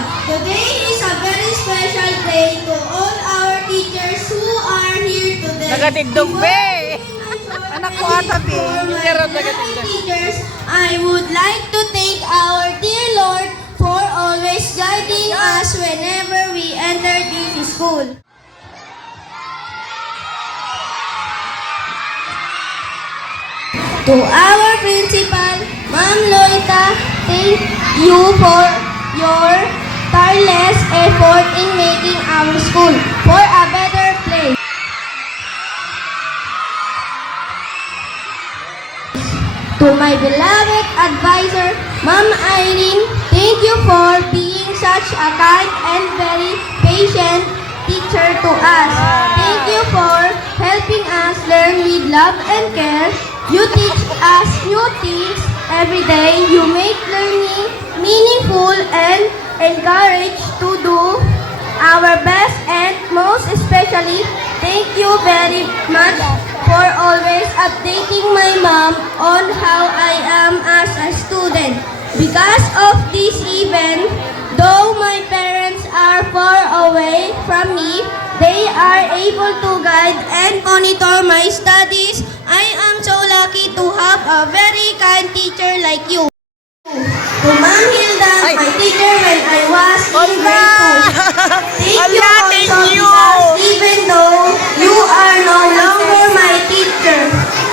principal. Today is a very special day to all our teachers who are here today. Nagatindog, be! Anak ko ata, be. Teachers, I would like to thank our dear Lord for always guiding us whenever we enter this school. To our principal, Ma'am Lolita, thank you for your tireless effort in making our school for a better place. To my beloved advisor, Ma'am Irene, thank you for being such a kind and very patient teacher to us. Thank you for helping us learn with love and care. You teach us new things every day. You make learning meaningful and encourage to do our best, and most especially, thank you very much for always updating my mom on how I am as a student. Because of this event, though my parents are far away from me, they are able to guide and monitor my studies. I am so lucky to have a very kind teacher like you. To Ma'am Hilda, my teacher when I was in grade 2. Thank you also because even though you are no longer my teacher,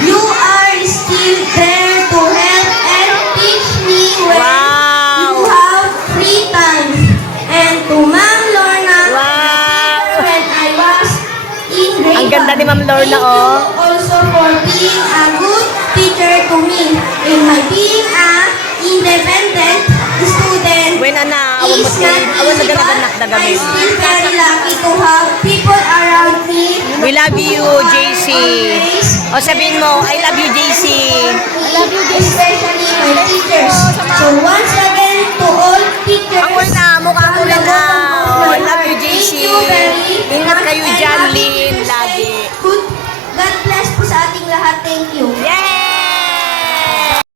you are still there to help and teach me when you have free time. And to Ma'am Lorna, when I was in grade 1. Ang ganda ni Ma'am Lorna, Thank you also for being a good teacher to me in my being a independent student. When na, awan mo siya. Awan na ganaganap na I gabi. still very lucky to have people around me. We love you, JC. O sabihin mo, I love you, JC. I love you, especially my teachers. So once again, to all teachers, Ako na, mukha ko lang na. Oh, I love you, JC. Ingat kayo dyan, Lynn, lagi. God bless po sa ating lahat. Thank you. Yay!